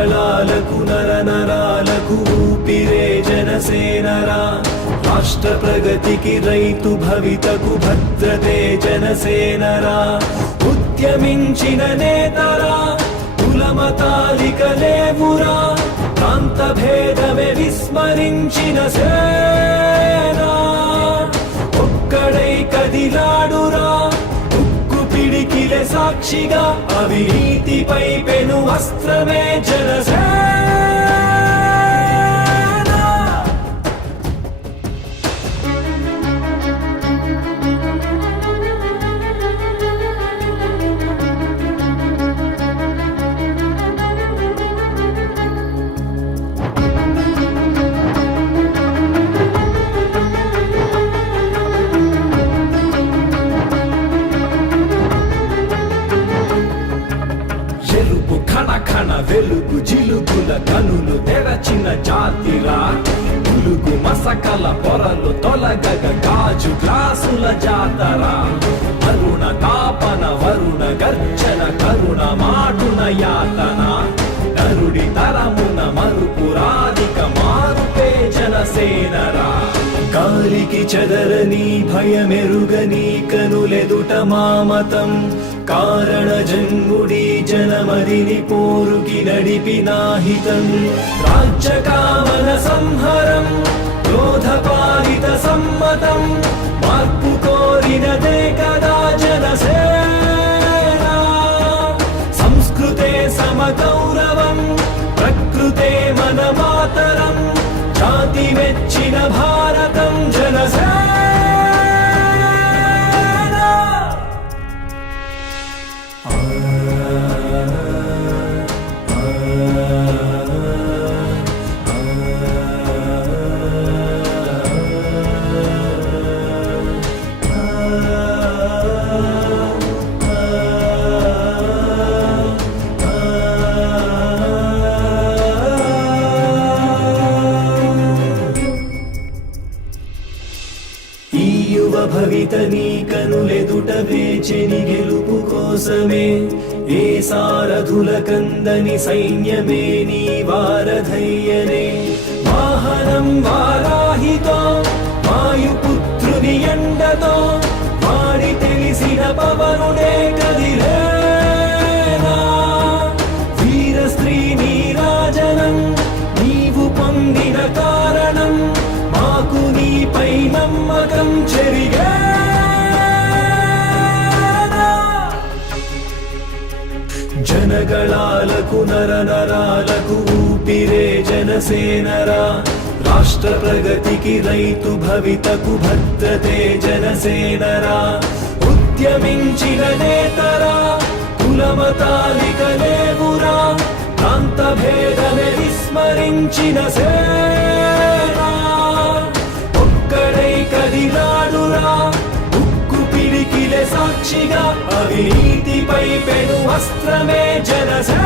జనగళాలకు నరనరాలకు ఊపిరే జనసేనరా రాష్ట్ర ప్రగతికి రైతు భవితకు భద్రతే జనసేనరా ఉద్యమించిన నేతరా కులమతాలిక లేవురా ప్రాంత భేదమే విస్మరించిన సేనా ఒక్కడై కదిలాడురా ఉక్కు పిడికిలే సాక్షిగా అవినీతిపై పెను అస్త్రమే జనసేన కణ వెలుగు జిలుగుల కనులు తెరచిన జాతిరా పులుగు మసకల పొరలు తొలగగ గాజు గ్లాసుల జాతరా అరుణ తాపన వరుణ గర్జన కరుణ మాటున యాతన నరుడి తరమున మరుపురాధిక మారుపే జనసేనరా గాలికి చెదరని భయమెరుగని కనులెదుట మామతం కారణ జన్ముడి జనమదిని పోరుకి నడిపినాహితం రాజ్య కామన సంహరం క్రోధపాలిత సమ్మతం మార్పు కోరినదే కదా జనసేన సంస్కృతే సమగౌరవం ప్రకృతే మన మాతరం జాతి మెచ్చిన భారతం జనసేన భవిత నీ కనులెదుట వేచెని గెలుపు కోసమే ఏ సారథుల కందని సైన్యమే నీ వారధయ్యనే వాహనం వారాహితో వాయుపుత్రుని ఎండతో వాడి తెలిసిన పవనుడే కదిలేనా వీర స్త్రీ నీరాజనం నీవు పొందిన కారణం మాకు నీపై నమ్మకం చెరిగేనా జనగళాలకు నరనరాలకు ఊపిరే జనసేనరా రాష్ట్ర ప్రగతికి రైతు భవితకు భద్రతే జనసేనరా ఉద్యమించిన నేతరా కులమతాలిక లేవురా ప్రాంత భేదమే విస్మరించిన సేనా ఒక్కడై కదిలాడురా ఉక్కు పిడికిలే సాక్షిగా అవినీతిపై పెను అస్త్రమే జనసేన